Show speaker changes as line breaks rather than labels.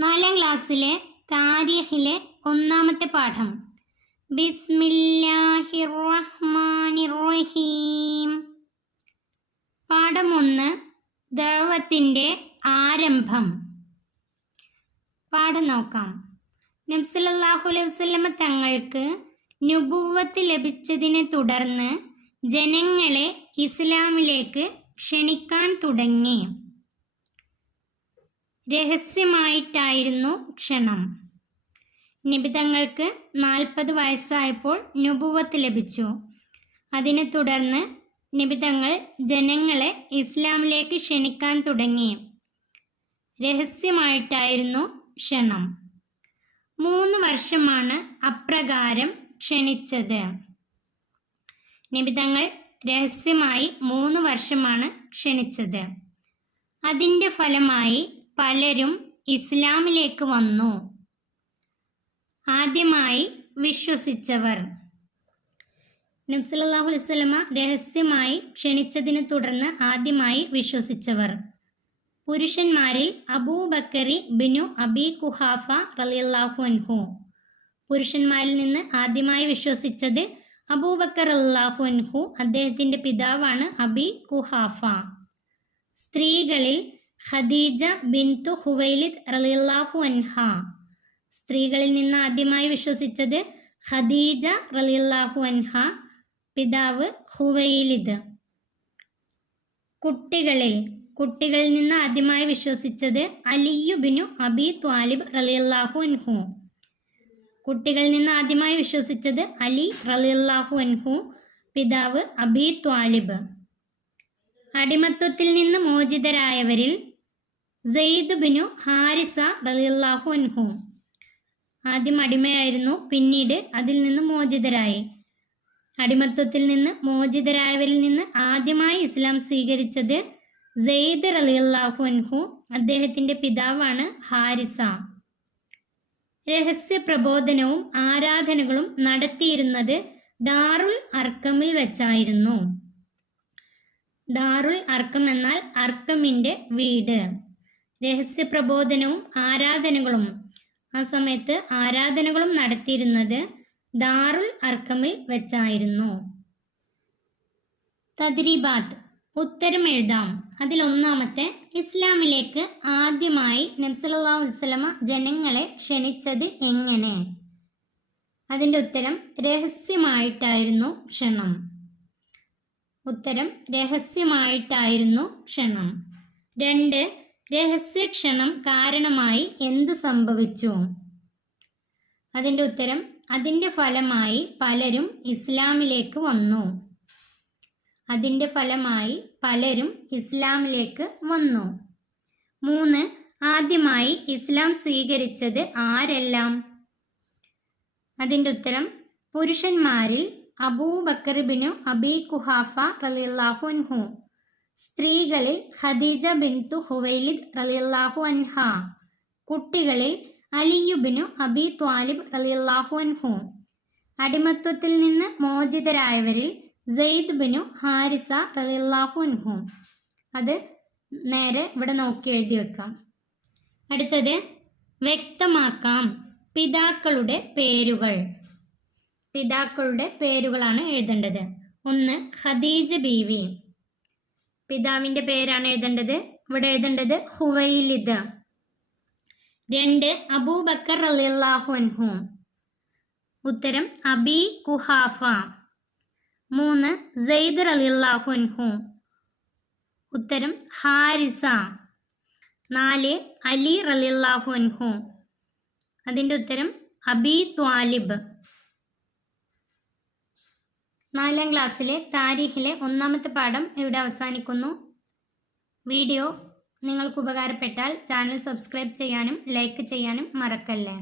നാലാം ക്ലാസ്സിലെ താരിഹിലെ ഒന്നാമത്തെ പാഠം. ബിസ്മില്ലാഹിർ റഹ്മാനിർ റഹീം പാഠം ഒന്ന് ദൈവത്തിന്റെ ആരംഭം. പാഠം നോക്കാം. നബ്സലല്ലാഹു അലൈഹി വസല്ലമ തങ്ങൾക്ക് നുബുവത്ത് ലഭിച്ചതിനെ തുടർന്ന് ജനങ്ങളെ ഇസ്ലാമിലേക്ക് ക്ഷണിക്കാൻ തുടങ്ങി. രഹസ്യമായിട്ടായിരുന്നു ക്ഷണം. നിബിതങ്ങൾക്ക് നാൽപ്പത് വയസ്സായപ്പോൾ നുപുവത്ത് ലഭിച്ചു. അതിനെ തുടർന്ന് നിബിതങ്ങൾ ജനങ്ങളെ ഇസ്ലാമിലേക്ക് ക്ഷണിക്കാൻ തുടങ്ങി. രഹസ്യമായിട്ടായിരുന്നു ക്ഷണം. മൂന്ന് വർഷമാണ് അപ്രകാരം ക്ഷണിച്ചത്. നിബിതങ്ങൾ രഹസ്യമായി മൂന്ന് വർഷമാണ് ക്ഷണിച്ചത്. അതിന്റെ ഫലമായി പലരും ഇസ്ലാമിലേക്ക് വന്നു. ആദ്യമായി വിശ്വസിച്ചവർ. നബ്സലാഹു അലൈവലമ രഹസ്യമായി ക്ഷണിച്ചതിനെ തുടർന്ന് ആദ്യമായി വിശ്വസിച്ചവർ. പുരുഷന്മാരിൽ അബൂബക്കറി ബിനു അബി കുഹാഫ റലിയല്ലാഹു അൻഹു. പുരുഷന്മാരിൽ നിന്ന് ആദ്യമായി വിശ്വസിച്ചത് അബൂബക്കർ അല്ലാഹു അൻഹു അദ്ദേഹത്തിന്റെ പിതാവാണ് അബി കുഹാഫ. സ്ത്രീകളിൽ ഖദീജ ബിന്തു ഹുവൈലിദ് റലിയല്ലാഹു അൻഹ. സ്ത്രീകളിൽ നിന്ന് ആദ്യമായി വിശ്വസിച്ചത് ഖദീജ റലിയല്ലാഹു അൻഹ പിതാവ് ഹുവൈലിദ്. കുട്ടികളിൽ കുട്ടികളിൽ നിന്ന് ആദ്യമായി വിശ്വസിച്ചത് അലിയു അലിയുബിനു അബി ത്വാലിബ് റലിയല്ലാഹു അൻഹു. കുട്ടികളിൽ നിന്ന് ആദ്യമായി വിശ്വസിച്ചത് അലി റലിയല്ലാഹു അൻഹു പിതാവ് അബി ത്വാലിബ്. അടിമത്വത്തിൽ നിന്ന് മോചിതരായവരിൽ സെയ്ദ് ബിനു ഹാരിസ റലിയല്ലാഹു അൻഹു. ആദ്യം അടിമയായിരുന്നു പിന്നീട് അതിൽ നിന്ന് മോചിതരായി. അടിമത്വത്തിൽ നിന്ന് മോചിതരായവരിൽ നിന്ന് ആദ്യമായി ഇസ്ലാം സ്വീകരിച്ചത് സെയ്ദ് റലിയല്ലാഹു അൻഹു അദ്ദേഹത്തിന്റെ പിതാവാണ് ഹാരിസ. രഹസ്യ പ്രബോധനവും ആരാധനകളും നടത്തിയിരുന്നത് ദാറുൽ അർക്കമിൽ വെച്ചായിരുന്നു. ദാറുൽ അർക്കം എന്നാൽ അർക്കമിന്റെ വീട്. രഹസ്യ പ്രബോധനവും ആരാധനകളും. ആ സമയത്ത് ആരാധനകളും നടത്തിയിരുന്നത് ദാറുൽ അർക്കമിൽ വെച്ചായിരുന്നു. തദ്രീബാത്ത്. ഉത്തരം എഴുതാം. അതിലൊന്നാമത്തെ ഇസ്ലാമിലേക്ക് ആദ്യമായി നബ്സല്ലാ വസ്ലമ ജനങ്ങളെ ക്ഷണിച്ചത് എങ്ങനെ? അതിന്റെ ഉത്തരം രഹസ്യമായിട്ടായിരുന്നു ക്ഷണം. ഉത്തരം രഹസ്യമായിട്ടായിരുന്നു ക്ഷണം. രണ്ട് രഹസ്യക്ഷണം കാരണമായി എന്തു സംഭവിച്ചു? അതിന്റെ ഉത്തരം അതിന്റെ ഫലമായി പലരും ഇസ്ലാമിലേക്ക് വന്നു. അതിന്റെ ഫലമായി പലരും ഇസ്ലാമിലേക്ക് വന്നു. മൂന്ന് ആദ്യമായി ഇസ്ലാം സ്വീകരിച്ചത് ആരെല്ലാം? അതിന്റെ ഉത്തരം പുരുഷന്മാരിൽ അബൂബക്കറിബിനു അബി കുഹാഫ റലിയല്ലാഹു അൻഹു. സ്ത്രീകളിൽ ഖദീജ ബിൻതു ഹുവൈലിദ് റലിയല്ലാഹു അൻഹ. കുട്ടികളിൽ അലിയുബിനു അബി ത്വാലിബ് റലിയല്ലാഹു അൻഹു. അടിമത്വത്തിൽ നിന്ന് മോചിതരായവരിൽ സെയ്ദ് ബിനു ഹാരിസ റലിയല്ലാഹു അൻഹു. അത് നേരെ ഇവിടെ നോക്കി എഴുതി വെക്കാം. അടുത്തത് വ്യക്തമാക്കാം പിതാക്കളുടെ പേരുകൾ. പിതാക്കളുടെ പേരുകളാണ് എഴുതേണ്ടത്. ഒന്ന് ഖദീജ ബീവി. പിതാവിന്റെ പേരാണ് എഴുതേണ്ടത്. ഇവിടെ എഴുതേണ്ടത് ഹുവൈലിദ്. രണ്ട് അബൂബക്കർ റളിയല്ലാഹു അൻഹു. ഉത്തരം അബി കുഹാഫ. മൂന്ന് സെയ്ദ് റളിയല്ലാഹു അൻഹു. ഉത്തരം ഹാരിസ. നാല് അലി റളിയല്ലാഹു അൻഹു. അതിന്റെ ഉത്തരം അബി ത്വാലിബ്. നാലാം ക്ലാസ്സിലെ താരീഖിലെ ഒന്നാമത്തെ പാഠം ഇവിടെ അവസാനിക്കുന്നു. വീഡിയോ നിങ്ങൾക്ക് ഉപകാരപ്പെട്ടാൽ ചാനൽ സബ്സ്ക്രൈബ് ചെയ്യാനും ലൈക്ക് ചെയ്യാനും മറക്കല്ലേ?